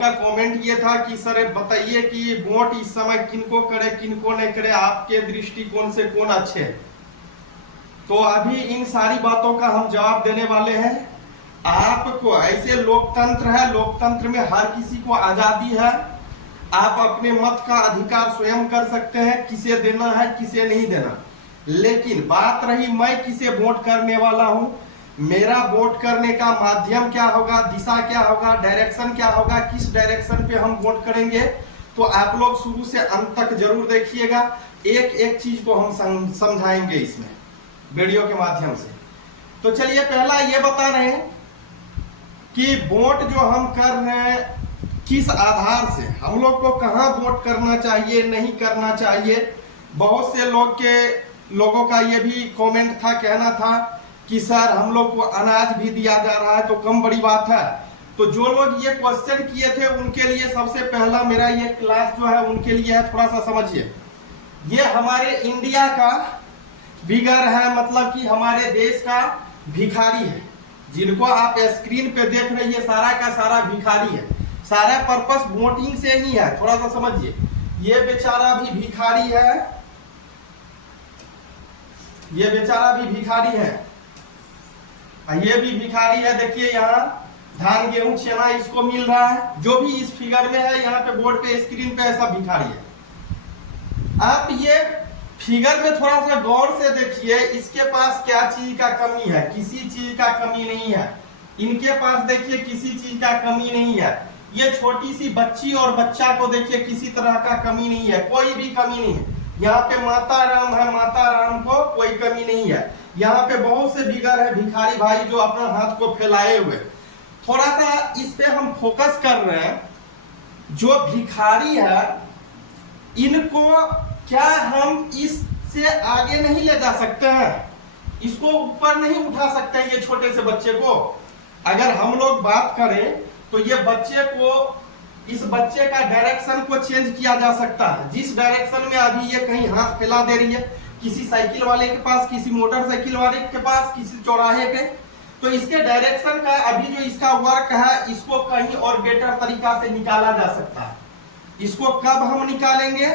का कमेंट ये था कि सर बताइए कि वोट इस समय किनको करे किनको नहीं करे, आपके दृष्टिकोण से कौन अच्छे। तो अभी इन सारी बातों का हम जवाब देने वाले हैं। आपको ऐसे लोकतंत्र है, लोकतंत्र में हर किसी को आजादी है, आप अपने मत का अधिकार स्वयं कर सकते हैं, किसे देना है किसे नहीं देना। लेकिन बात रही मैं किसे वोट करने वाला हूं, मेरा वोट करने का माध्यम क्या होगा, दिशा क्या होगा, डायरेक्शन क्या होगा, किस डायरेक्शन पे हम वोट करेंगे, तो आप लोग शुरू से अंत तक जरूर देखिएगा। एक एक चीज को हम समझाएंगे इसमें वीडियो के माध्यम से। तो चलिए पहला ये बता रहे हैं कि वोट जो हम कर रहे हैं किस आधार से, हम लोग को कहां वोट करना चाहिए नहीं करना चाहिए। बहुत से लोगों का ये भी कमेंट था, कहना था कि सर हम लोग को अनाज भी दिया जा रहा है तो कम बड़ी बात है। तो जो लोग ये क्वेश्चन किए थे उनके लिए सबसे पहला मेरा ये क्लास जो है उनके लिए है, थोड़ा सा समझिए। ये हमारे इंडिया का बिगर है, मतलब कि हमारे देश का भिखारी है। जिनको आप स्क्रीन पे देख रहे हैं सारा का सारा भिखारी है, सारा पर्पस वोटिंग से ही है, थोड़ा सा समझिए। ये बेचारा भी भिखारी है, ये बेचारा भी भिखारी है, ये भी भिखारी है। देखिए यहाँ धान गेहूं चना इसको मिल रहा है, जो भी इस फिगर में है यहाँ पे बोर्ड पे स्क्रीन पे ऐसा भिखारी है। आप ये फिगर में थोड़ा सा गौर से देखिए, इसके पास क्या चीज का कमी है, किसी चीज का कमी नहीं है। इनके पास देखिए किसी चीज का कमी नहीं है। ये छोटी सी बच्ची और बच्चा को देखिए किसी तरह का कमी नहीं है, कोई भी कमी नहीं है। यहाँ पे माता राम है, माता राम को कोई कमी नहीं है। यहाँ पे बहुत से बिगर है भिखारी भाई जो अपना हाथ को फैलाए हुए। थोड़ा सा इस पे हम फोकस कर रहे हैं। जो भिखारी है इनको क्या हम इससे आगे नहीं ले जा सकते हैं, इसको ऊपर नहीं उठा सकते हैं। ये छोटे से बच्चे को अगर हम लोग बात करें तो ये बच्चे को, इस बच्चे का डायरेक्शन को चेंज किया जा सकता है। जिस डायरेक्शन में अभी ये कहीं हाथ फैला दे रही है, किसी साइकिल वाले के पास, किसी मोटरसाइकिल वाले के पास, किसी चौराहे पे, तो इसके डायरेक्शन का अभी जो इसका वर्क है इसको कहीं और बेटर तरीका से निकाला जा सकता है। इसको कब हम निकालेंगे,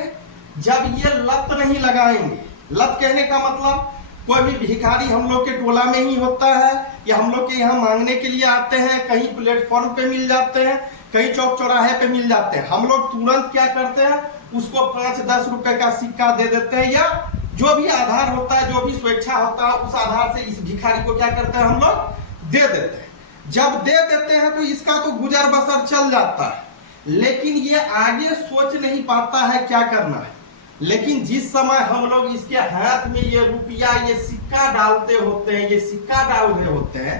जब ये लत नहीं लगाएंगे। लत कहने का मतलब कोई भी भिखारी हम लोग के टोला में ही होता है या हम लोग के यहाँ मांगने के लिए आते हैं, कहीं प्लेटफॉर्म पे मिल जाते हैं, कहीं चौक चौराहे पे मिल जाते हैं। हम लोग तुरंत क्या करते हैं, उसको 5-10 रुपए का सिक्का दे देते हैं, या जो भी आधार होता है, जो भी स्वेच्छा होता है, उस आधार से इस भिखारी को क्या करते हैं हम लोग दे देते हैं। जब दे देते हैं तो इसका तो गुजर बसर चल जाता है, लेकिन ये आगे सोच नहीं पाता है क्या करना है। लेकिन जिस समय हम लोग इसके हाथ में ये रुपया, ये सिक्का डालते होते हैं, ये सिक्का डाल रहे होते हैं,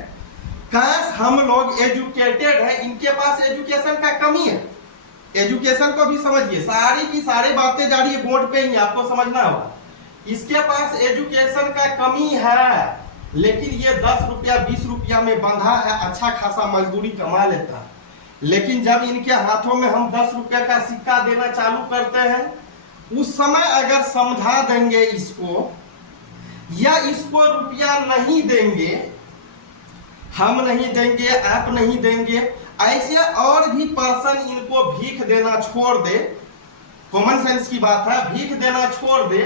काश हम लोग एजुकेटेड है, इनके पास एजुकेशन का कमी है। एजुकेशन को भी समझिए, सारी की सारी बातें जा रही है बोर्ड पे ही, आपको समझना होगा। इसके पास एजुकेशन का कमी है, लेकिन ये 10 रुपया 20 रुपया में बंधा है, अच्छा खासा मजदूरी कमा लेता है। लेकिन जब इनके हाथों में हम 10 रुपया का सिक्का देना चालू करते हैं, उस समय अगर समझा देंगे इसको, या इसको रुपया नहीं देंगे, हम नहीं देंगे, आप नहीं देंगे, ऐसे और भी पर्सन इनको भीख देना छोड़ दे, कॉमन सेंस की बात है, भीख देना छोड़ दे,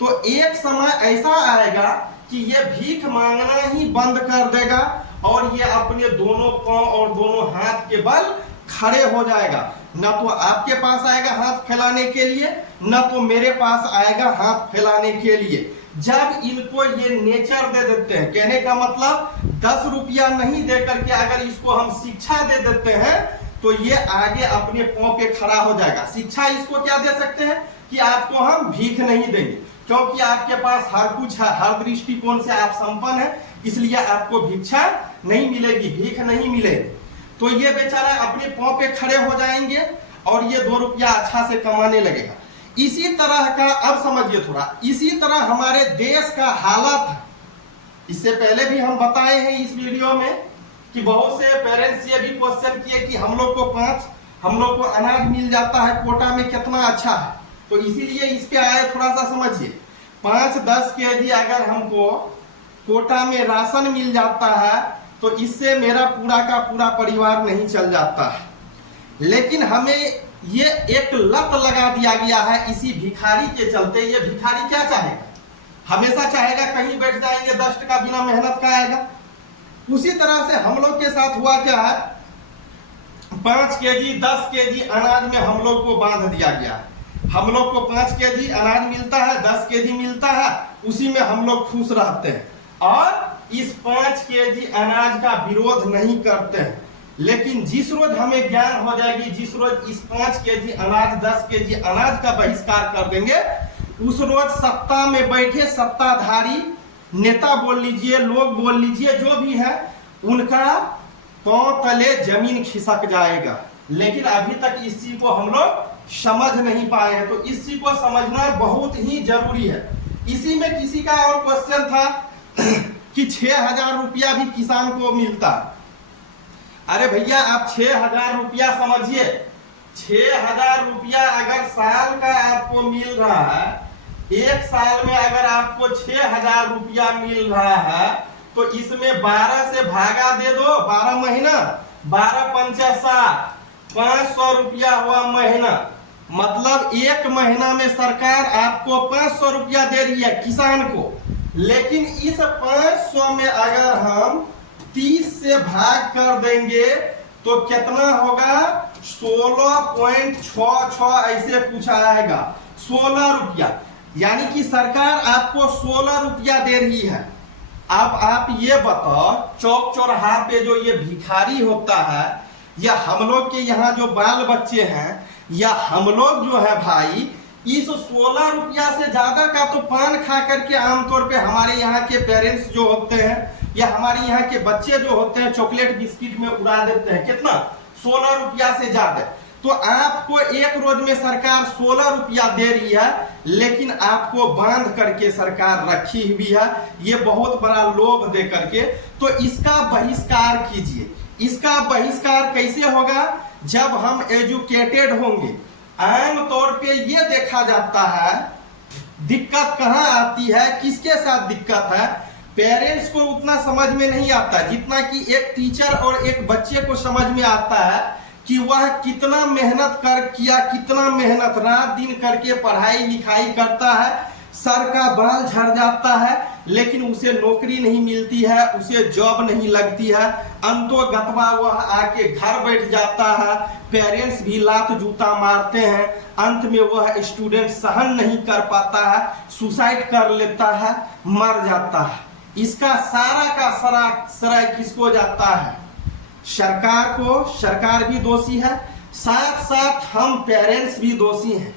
तो एक समय ऐसा आएगा कि ये भीख मांगना ही बंद कर देगा और ये अपने दोनों पांव और दोनों हाथ के बल खड़े हो जाएगा। न तो आपके पास आएगा हाथ फैलाने के लिए, न तो मेरे पास आएगा हाथ फैलाने के लिए। जब इनको ये नेचर दे देते हैं, कहने का मतलब 10 रुपया नहीं दे करके अगर इसको हम शिक्षा दे देते हैं तो ये आगे अपने पांव पे खड़ा हो जाएगा। शिक्षा इसको क्या दे सकते हैं कि आपको हम भीख नहीं देंगे, क्योंकि आपके पास हर कुछ है, हर दृष्टिकोण से आप संपन्न है, इसलिए आपको भिक्षा नहीं मिलेगी, भीख नहीं मिलेगी। तो ये बेचारा अपने पांव पे खड़े हो जाएंगे और ये 2 रुपया अच्छा से कमाने लगेगा। इसी तरह का, अब समझिए थोड़ा, इसी तरह हमारे देश का हालत है। इससे पहले भी हम बताए हैं इस वीडियो में कि बहुत से पेरेंट्स ये भी क्वेश्चन किए कि हम लोग को अनाज मिल जाता है कोटा में, कितना अच्छा है। तो इसीलिए इस पे आए, थोड़ा सा समझिए। 5-10 केजी अगर हमको कोटा में राशन मिल जाता है तो इससे मेरा पूरा का पूरा परिवार नहीं चल जाता है। लेकिन हमें ये एक लत लगा दिया गया है इसी भिखारी के चलते। ये भिखारी क्या चाहेगा? हमेशा चाहेगा कहीं बैठ जाएंगे 10 टका बिना मेहनत का आएगा। उसी तरह से हम लोग के साथ हुआ क्या है, 5 केजी 10 केजी अनाज में हम लोग को बांध दिया गया है। हम लोग को 5 केजी अनाज मिलता है, 10 केजी मिलता है, उसी में हम लोग खुश रहते हैं और इस 5 केजी अनाज का विरोध नहीं करते हैं। लेकिन जिस रोज हमें ज्ञान हो जाएगी, जिस रोज इस 5 केजी अनाज 10 केजी अनाज का बहिष्कार कर देंगे, उस रोज सत्ता में बैठे सत्ताधारी नेता बोल लीजिए, लोग बोल लीजिए, जो भी है, उनका पांव तले जमीन खिसक जाएगा। लेकिन अभी तक इस चीज को हम लोग समझ नहीं पाए हैं, तो इस चीज को समझना बहुत ही जरूरी है। इसी में किसी का और क्वेश्चन था कि 6,000 रुपया भी किसान को मिलता। अरे भैया, आप 6,000 रुपया समझिए, 6,000 रुपया अगर साल का आपको मिल रहा है, एक साल में अगर आपको 6,000 रुपया मिल रहा है, तो इसमें 12 से भागा दे दो, 12 महीना, 12 पंचा 60, 500 रुपया हुआ महीना। मतलब एक महीना में सरकार आपको 500 रुपया दे रही है किसान को। लेकिन इस 500 में अगर हम 30 से भाग कर देंगे तो कितना होगा? 16.66 ऐसे पूछा आएगा, 16 रुपया। यानी कि सरकार आपको 16 रुपया दे रही है। अब आप ये बताओ, चौक चौराहा पे जो ये भिखारी होता है, या हम लोग के यहाँ जो बाल बच्चे हैं, या हम लोग जो है भाई, इस 16 रुपया से ज्यादा का तो पान खा करके आमतौर पे हमारे यहाँ के पेरेंट्स जो होते हैं, या हमारे यहाँ के बच्चे जो होते हैं, चॉकलेट बिस्किट में उड़ा देते हैं। कितना? 16 रुपया से ज्यादा। तो आपको एक रोज में सरकार 16 रुपया दे रही है, लेकिन आपको बांध करके सरकार रखी हुई है, ये बहुत बड़ा लोभ दे करके। तो इसका बहिष्कार कीजिए। इसका बहिष्कार कैसे होगा? जब हम एजुकेटेड होंगे। आमतौर पे ये देखा जाता है, दिक्कत कहाँ आती है, किसके साथ दिक्कत है? पेरेंट्स को उतना समझ में नहीं आता जितना कि एक टीचर और एक बच्चे को समझ में आता है कि वह कितना मेहनत किया, कितना मेहनत रात दिन करके पढ़ाई लिखाई करता है, सर का बाल झड़ जाता है, लेकिन उसे नौकरी नहीं मिलती है, उसे जॉब नहीं लगती है, अंतोगत्वा वह आके घर बैठ जाता है, पेरेंट्स भी लात जूता मारते हैं, अंत में वह स्टूडेंट सहन नहीं कर पाता है, सुसाइड कर लेता है, मर जाता है। इसका सारा का सारा श्रेय किसको जाता है? सरकार को। सरकार भी दोषी है, साथ साथ हम पेरेंट्स भी दोषी हैं।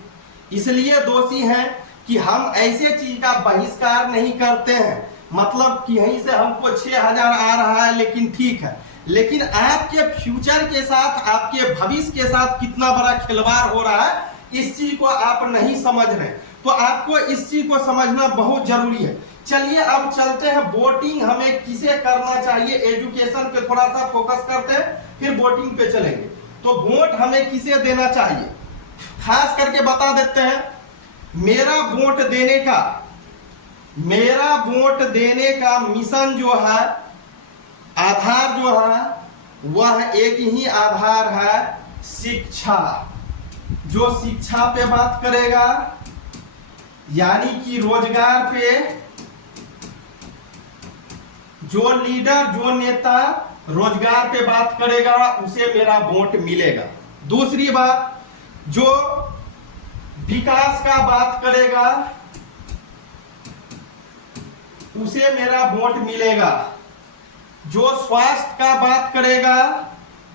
इसलिए दोषी हैं कि हम ऐसे चीज का बहिष्कार नहीं करते हैं। मतलब कि यहीं से हमको 6,000 आ रहा है, लेकिन ठीक है, लेकिन आपके फ्यूचर के साथ, आपके भविष्य के साथ कितना बड़ा खिलवाड़ हो रहा है, इस चीज को आप नहीं समझ रहे। तो आपको इस चीज को समझना बहुत जरूरी है। चलिए अब चलते हैं, वोटिंग हमें किसे करना चाहिए। एजुकेशन पे थोड़ा सा फोकस करते हैं, फिर वोटिंग पे चलेंगे। तो वोट हमें किसे देना चाहिए, खास करके बता देते हैं। मेरा वोट देने का मिशन जो है, आधार जो है, वह एक ही आधार है, शिक्षा। जो शिक्षा पे बात करेगा, यानी कि रोजगार पे, जो लीडर, जो नेता रोजगार पे बात करेगा, उसे मेरा वोट मिलेगा। दूसरी बात, जो विकास का बात करेगा, उसे मेरा वोट मिलेगा। जो स्वास्थ्य का बात करेगा,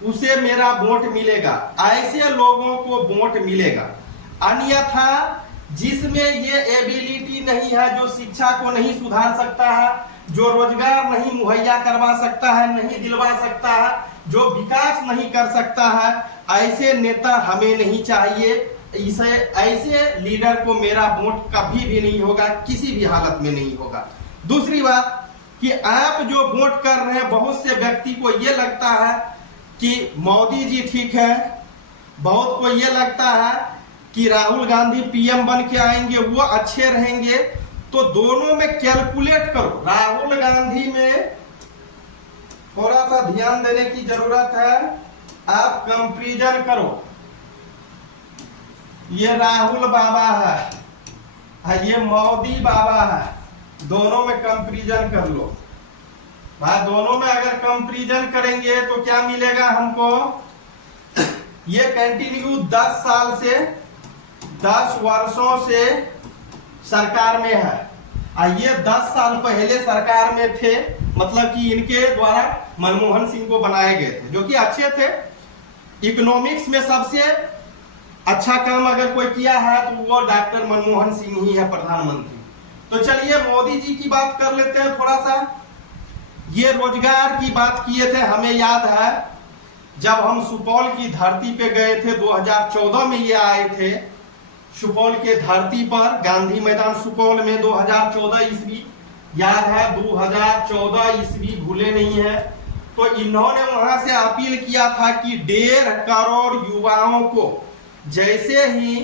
उसे मेरा वोट मिलेगा। ऐसे लोगों को वोट मिलेगा। अन्यथा जिसमें ये एबिलिटी नहीं है, जो शिक्षा को नहीं सुधार सकता है, जो रोजगार नहीं मुहैया करवा सकता है, नहीं दिलवा सकता है, जो विकास नहीं कर सकता है, ऐसे नेता हमें नहीं चाहिए। ऐसे लीडर को मेरा वोट कभी भी नहीं होगा, किसी भी हालत में नहीं होगा। दूसरी बात कि आप जो वोट कर रहे हैं, बहुत से व्यक्ति को ये लगता है कि मोदी जी ठीक है, बहुत को ये लगता है कि राहुल गांधी पीएम बन के आएंगे, वो अच्छे रहेंगे। तो दोनों में कैलकुलेट करो। राहुल गांधी में थोड़ा सा ध्यान देने की जरूरत है, अब कंपैरिजन करो, ये राहुल बाबा है, ये मोदी बाबा है, दोनों में कंपैरिजन कर लो भाई। दोनों में अगर कंपैरिजन करेंगे तो क्या मिलेगा हमको, ये कंटिन्यू 10 साल से 10 वर्षों से सरकार में है, और ये 10 साल पहले सरकार में थे, मतलब कि इनके द्वारा मनमोहन सिंह को बनाए गए थे, जो कि अच्छे थे। इकोनॉमिक्स में सबसे अच्छा काम अगर कोई किया है तो वो डॉक्टर मनमोहन सिंह ही है, प्रधानमंत्री। तो चलिए मोदी जी की बात कर लेते हैं थोड़ा सा। ये रोजगार की बात किए थे, हमें याद है जब हम सुपौल की धरती पे गए थे 2014 में, ये आए थे सुपौल के धरती पर, गांधी मैदान सुपौल में 2014 ईस्वी, याद है 2014 ईस्वी, भूले नहीं है। तो इन्होंने वहां से अपील किया था कि 1.5 करोड़ युवाओं को, जैसे ही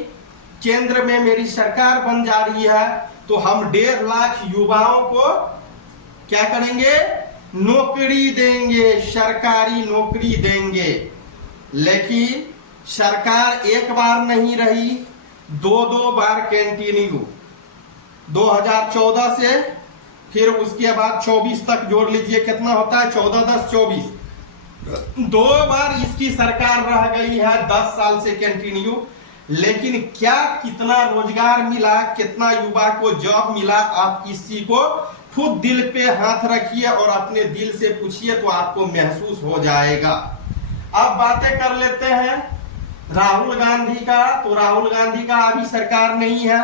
केंद्र में मेरी सरकार बन जा रही है तो हम 1.5 लाख युवाओं को क्या करेंगे, नौकरी देंगे, सरकारी नौकरी देंगे। लेकिन सरकार एक बार नहीं रही, 2 बार कंटिन्यू, 2014 से फिर उसके बाद 24 तक जोड़ लीजिए, कितना होता है, 14, 10, 24, 2 बार इसकी सरकार रह गई है 10 साल से कंटिन्यू। लेकिन क्या कितना रोजगार मिला, कितना युवा को जॉब मिला, आप इसी को खुद दिल पे हाथ रखिए और अपने दिल से पूछिए तो आपको महसूस हो जाएगा। अब बातें कर लेते हैं राहुल गांधी का। तो राहुल गांधी का अभी सरकार नहीं है,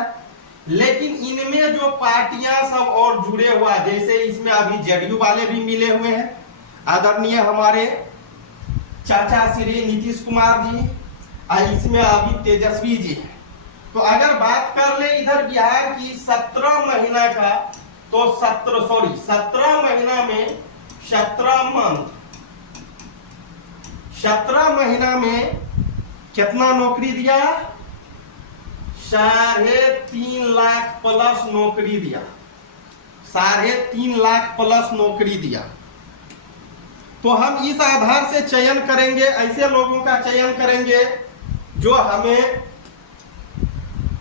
लेकिन इनमें जो पार्टियां सब और जुड़े हुआ, जैसे इसमें अभी जेडीयू वाले भी मिले हुए हैं, आदरणीय हमारे चाचा श्री नीतीश कुमार जी, और इसमें अभी तेजस्वी जी है। तो अगर बात कर ले इधर बिहार की 17 महीना का, तो 17 महीना में 17 महीना में कितना नौकरी दिया, 3.5 लाख प्लस नौकरी दिया, 3.5 लाख प्लस नौकरी दिया। तो हम इस आधार से चयन करेंगे, ऐसे लोगों का चयन करेंगे जो हमें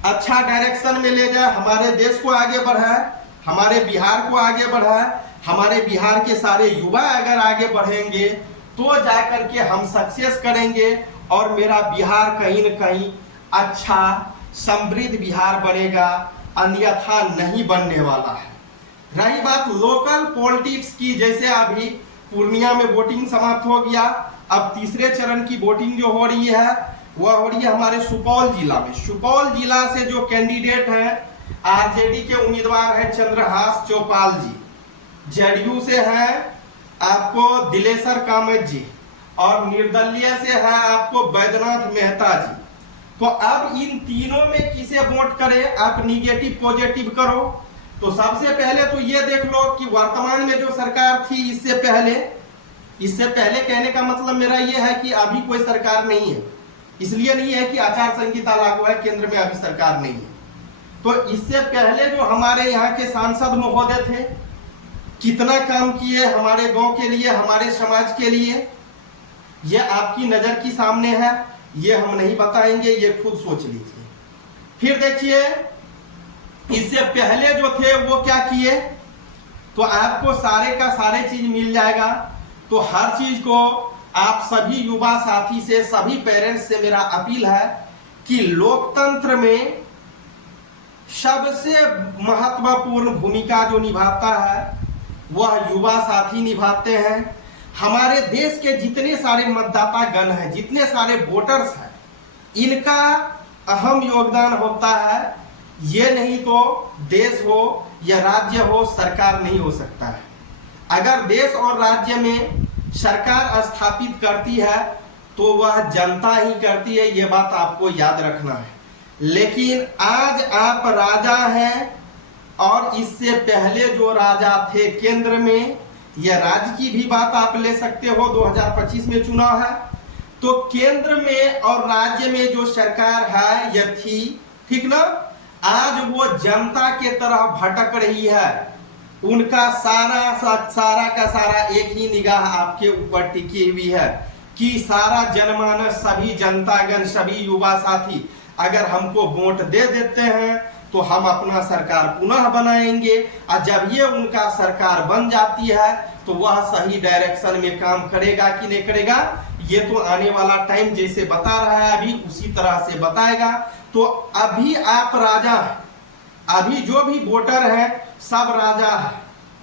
अच्छा डायरेक्शन में ले जाए, हमारे देश को आगे बढ़ाए, हमारे बिहार को आगे बढ़ाए। हमारे बिहार के सारे युवा अगर आगे बढ़ेंगे तो जाकर के हम सक्सेस करेंगे और मेरा बिहार कहीं न कहीं अच्छा समृद्ध बिहार बनेगा, अन्यथा नहीं बनने वाला है। रही बात लोकल पॉलिटिक्स की, जैसे अभी पूर्णिया में वोटिंग समाप्त हो गया, अब तीसरे चरण की वोटिंग जो हो रही है वह हो रही है हमारे सुपौल जिला में। सुपौल जिला से जो कैंडिडेट हैं, आरजेडी के उम्मीदवार हैं चंद्रहास चौपाल जी, जेडीयू से हैं आपको दिलेश्वर कामत जी, और निर्दलीय से है आपको बैद्यनाथ मेहता जी। तो अब इन तीनों में किसे वोट करें, आप निगेटिव पॉजिटिव करो। तो सबसे पहले तो ये देख लो कि वर्तमान में जो सरकार थी, इससे पहले कहने का मतलब मेरा ये है कि अभी कोई सरकार नहीं है, इसलिए नहीं है कि आचार संहिता लागू है, केंद्र में अभी सरकार नहीं है। तो इससे पहले जो हमारे यहाँ के सांसद महोदय थे, कितना काम किए हमारे गांव के लिए, हमारे समाज के लिए, ये आपकी नजर के सामने है, ये हम नहीं बताएंगे, ये खुद सोच लीजिए। फिर देखिए इससे पहले जो थे वो क्या किए, तो आपको सारे का सारे चीज मिल जाएगा। तो हर चीज को आप सभी युवा साथी से, सभी पेरेंट्स से मेरा अपील है कि लोकतंत्र में सबसे महत्वपूर्ण भूमिका जो निभाता है वह युवा साथी निभाते हैं। हमारे देश के जितने सारे मतदाता गण हैं, जितने सारे वोटर्स हैं, इनका अहम योगदान होता है। ये नहीं तो देश हो या राज्य हो, सरकार नहीं हो सकता है। अगर देश और राज्य में सरकार स्थापित करती है तो वह जनता ही करती है, ये बात आपको याद रखना है। लेकिन आज आप राजा हैं, और इससे पहले जो राजा थे केंद्र में, यह राज्य की भी बात आप ले सकते हो, 2025 में चुनाव है, तो केंद्र में और राज्य में जो सरकार है यह थी, ठीक ना, आज वो जनता के तरह भटक रही है। उनका सारा का सारा एक ही निगाह आपके ऊपर टिकी हुई है कि सारा जनमानस, सभी जनतागण, सभी युवा साथी अगर हमको वोट दे देते हैं तो हम अपना सरकार पुनः बनाएंगे, और जब ये उनका सरकार बन जाती है तो वह सही डायरेक्शन में काम करेगा कि नहीं करेगा, ये तो आने वाला टाइम जैसे बता रहा है अभी उसी तरह से बताएगा। तो अभी आप राजा हैं, अभी जो भी वोटर है सब राजा है,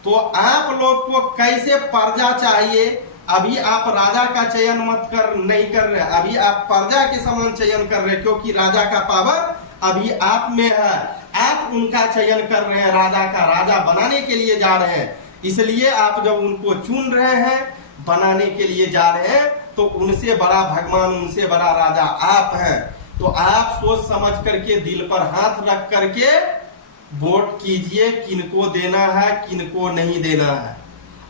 तो आप लोग को कैसे प्रजा चाहिए, अभी आप राजा का चयन नहीं कर रहे, अभी आप प्रजा के समान चयन कर रहे, क्योंकि राजा का पावर अभी आप में है, आप उनका चयन कर रहे हैं, राजा का राजा बनाने के लिए जा रहे हैं। इसलिए आप जब उनको चुन रहे हैं, बनाने के लिए जा रहे हैं, तो उनसे बड़ा भगवान, उनसे बड़ा राजा आप हैं। तो आप सोच समझ करके, दिल पर हाथ रख करके वोट कीजिए, किनको देना है किनको नहीं देना है।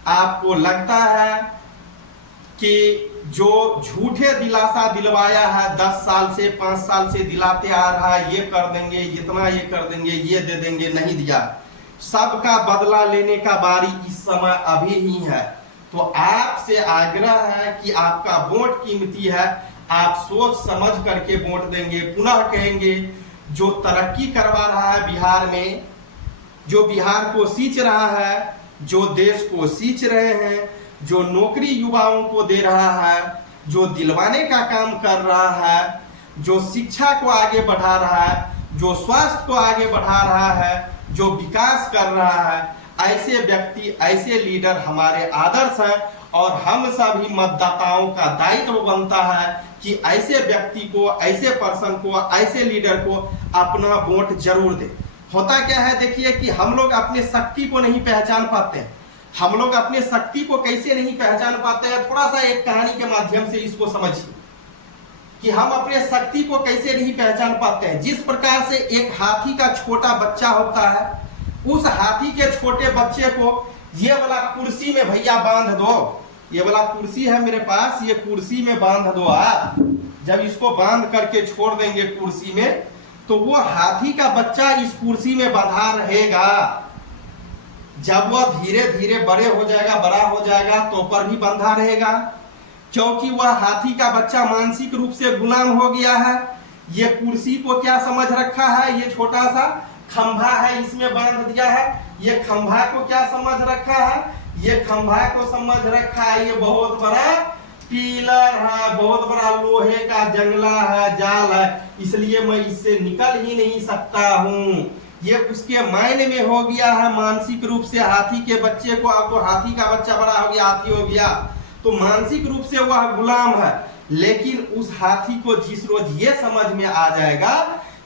आपको लगता है कि जो झूठे दिलासा दिलवाया है 10 साल से 5 साल से दिलाते आ रहा है, ये कर देंगे, इतना ये कर देंगे, ये दे देंगे, नहीं दिया, सबका बदला लेने का बारी इस समय अभी ही है। तो आपसे आग्रह है कि आपका वोट कीमती है, आप सोच समझ करके वोट देंगे। पुनः कहेंगे, जो तरक्की करवा रहा है बिहार में, जो बिहार को सींच रहा है, जो देश को सींच रहे हैं, जो नौकरी युवाओं को दे रहा है, जो दिलवाने का काम कर रहा है, जो शिक्षा को आगे बढ़ा रहा है, जो स्वास्थ्य को आगे बढ़ा रहा है, जो विकास कर रहा है, ऐसे व्यक्ति, ऐसे लीडर हमारे आदर्श हैं। और हम सभी मतदाताओं का दायित्व बनता है कि ऐसे व्यक्ति को, ऐसे पर्सन को, ऐसे लीडर को अपना वोट जरूर दे। होता क्या है, देखिए कि हम लोग अपने शक्ति को नहीं पहचान पाते हैं। हम लोग अपने शक्ति को कैसे नहीं पहचान पाते हैं, थोड़ा सा एक कहानी के माध्यम से इसको समझिए कि हम अपने शक्ति को कैसे नहीं पहचान पाते हैं। जिस प्रकार से एक हाथी का छोटा बच्चा होता है, उस हाथी के छोटे बच्चे को ये वाला कुर्सी में भैया बांध दो, ये वाला कुर्सी है मेरे पास, ये कुर्सी में बांध दो आप। जब इसको बांध करके छोड़ देंगे कुर्सी में, तो वो हाथी का बच्चा इस कुर्सी में बंधा रहेगा। जब वह धीरे धीरे बड़ा हो जाएगा तो पर भी बंधा रहेगा, क्योंकि वह हाथी का बच्चा मानसिक रूप से गुलाम हो गया है। ये कुर्सी को क्या समझ रखा है, ये छोटा सा खंभा है, इसमें बांध दिया है। ये खंभा को क्या समझ रखा है, ये खंभा को समझ रखा है ये बहुत बड़ा पिलर है, बहुत बड़ा लोहे का जंगला है, जाल है, इसलिए मैं इससे निकल ही नहीं सकता हूँ। ये उसके मायने में हो गया है मानसिक रूप से हाथी के बच्चे को। अब तो हाथी का बच्चा बड़ा हो गया, हाथी हो गया, तो मानसिक रूप से वह गुलाम है। लेकिन उस हाथी को जिस रोज ये समझ में आ जाएगा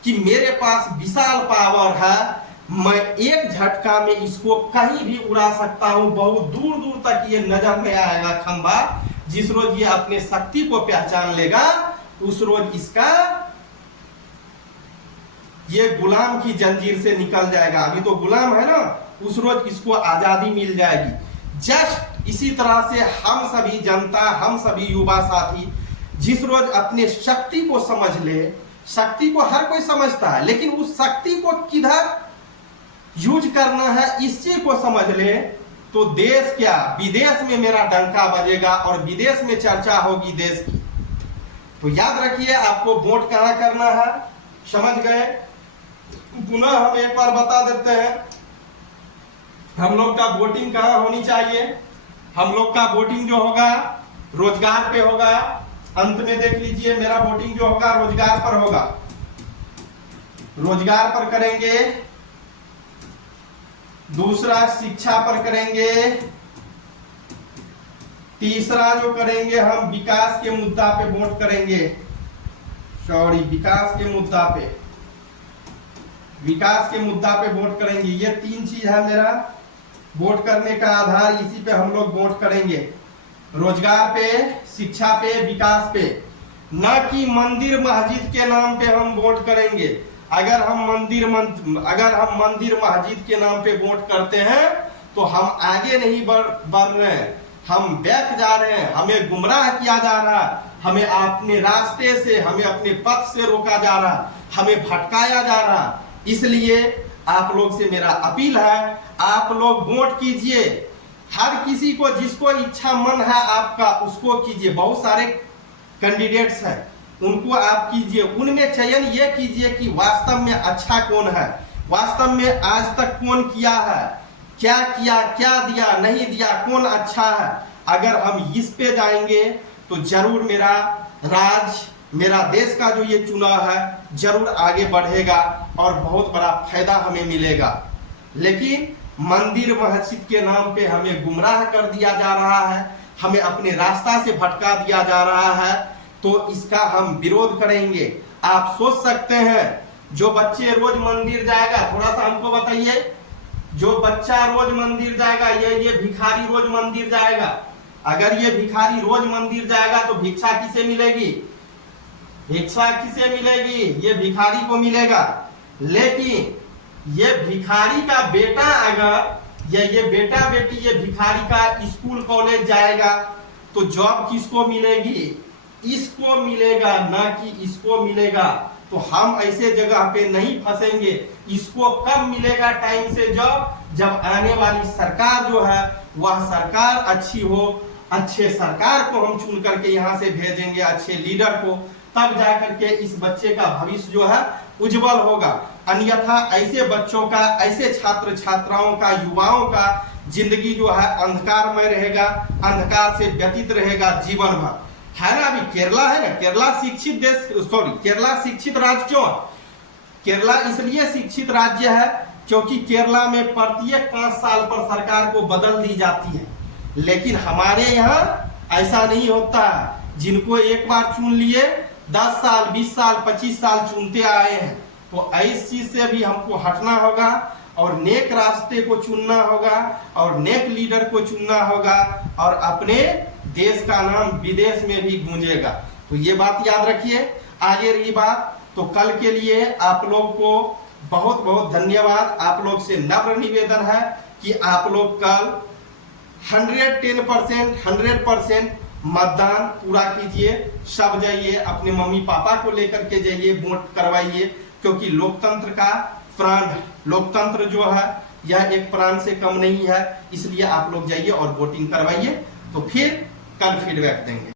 कि मेरे पास विशाल पावर है, मैं एक झटका में इसको कहीं भी उड़ा सकता हूं, बहुत दूर दूर तक ये नजर में आएगा खंभा। जिस रोज ये अपने शक्ति को पहचान लेगा, उस रोज इसका ये गुलाम की जंजीर से निकल जाएगा। अभी तो गुलाम है ना, उस रोज इसको आजादी मिल जाएगी। जस्ट इसी तरह से हम सभी जनता, हम सभी युवा साथी जिस रोज अपने शक्ति को समझ ले, शक्ति को हर कोई समझता है, लेकिन उस शक्ति को किधर यूज करना है इस चीज को समझ ले, तो देश क्या विदेश में मेरा डंका बजेगा और विदेश में चर्चा होगी देश की। तो याद रखिए, आपको वोट कहां करना है, समझ गए। पुनः हम एक बार बता देते हैं, हम लोग का वोटिंग कहां होनी चाहिए। हम लोग का वोटिंग जो होगा रोजगार पे होगा। अंत में देख लीजिए, मेरा वोटिंग जो होगा रोजगार पर होगा, रोजगार पर करेंगे। दूसरा शिक्षा पर करेंगे। तीसरा जो करेंगे हम विकास के मुद्दा पे वोट करेंगे। विकास के मुद्दा पे, विकास के मुद्दा पे वोट करेंगे। ये 3 चीज है मेरा वोट करने का आधार, इसी पे हम लोग वोट करेंगे। रोजगार पे, शिक्षा पे, विकास पे, न कि मंदिर मस्जिद के नाम पे हम वोट करेंगे। अगर हम मंदिर मस्जिद के नाम पे वोट करते हैं तो हम आगे नहीं बढ़ रहे हैं, हम बैक जा रहे हैं, हमें गुमराह किया जा रहा है, हमें अपने रास्ते से, हमें अपने पथ से रोका जा रहा, हमें भटकाया जा रहा। इसलिए आप लोग से मेरा अपील है, आप लोग वोट कीजिए। हर किसी को जिसको इच्छा मन है आपका उसको कीजिए। बहुत सारे कैंडिडेट्स हैं उनको आप कीजिए, उनमें चयन ये कीजिए कि वास्तव में अच्छा कौन है, वास्तव में आज तक कौन किया है, क्या किया, क्या दिया, नहीं दिया, कौन अच्छा है। अगर हम इस पे जाएंगे तो जरूर मेरा राज्य, मेरा देश का जो ये चुनाव है जरूर आगे बढ़ेगा और बहुत बड़ा फायदा हमें मिलेगा। लेकिन मंदिर मस्जिद के नाम पे हमें गुमराह कर दिया जा रहा है, हमें अपने रास्ता से भटका दिया जा रहा है, तो इसका हम विरोध करेंगे। आप सोच सकते हैं जो बच्चे रोज मंदिर जाएगा, थोड़ा सा हमको बताइए, जो बच्चा रोज मंदिर जाएगा, ये भिखारी रोज मंदिर जाएगा, अगर ये भिखारी रोज मंदिर जाएगा तो भिक्षा किसे मिलेगी, भिक्षा किसे मिलेगी, ये भिखारी को मिलेगा। लेकिन ये भिखारी का बेटा अगर ये बेटा बेटी ये भिखारी का स्कूल कॉलेज जाएगा तो जॉब किसको मिलेगी, इसको मिलेगा, ना कि इसको मिलेगा। तो हम ऐसे जगह पे नहीं फंसेंगे। इसको कब मिलेगा टाइम से जॉब, जब आने वाली सरकार जो है वह सरकार अच्छी हो, अच्छे सरकार को हम चुन करके यहाँ से भेजेंगे, अच्छे लीडर को, तब जाकर के इस बच्चे का भविष्य जो है उज्जवल होगा। अन्यथा ऐसे बच्चों का, ऐसे छात्र छात्राओं का, युवाओं का जिंदगी जो है अंधकारमय रहेगा, अंधकार से व्यतीत रहेगा जीवन भर, है ना। अभी केरला है ना, केरला शिक्षित देश, सॉरी केरला शिक्षित राज्य क्यों, केरला इसलिए शिक्षित राज्य है क्योंकि केरला में प्रत्येक 5 साल पर सरकार को बदल दी जाती है। लेकिन हमारे यहाँ ऐसा नहीं होता, जिनको एक बार चुन लिए 10 साल 20 साल 25 साल चुनते आए हैं। तो इस चीज से भी हमको हटना होगा और नेक रास्ते को चुनना होगा और नेक लीडर को चुनना होगा और अपने देश का नाम विदेश में भी गूंजेगा। तो ये बात याद रखिए। आगे रही बात, तो कल के लिए आप लोग को बहुत बहुत धन्यवाद। आप लोग से नम्र निवेदन है कि आप लोग कल 110% मतदान पूरा कीजिए। सब जाइए, अपने मम्मी पापा को लेकर के जाइए, वोट करवाइए, क्योंकि लोकतंत्र का प्राण, लोकतंत्र जो है यह एक प्राण से कम नहीं है। इसलिए आप लोग जाइए और वोटिंग करवाइए। तो फिर कल फीडबैक देंगे।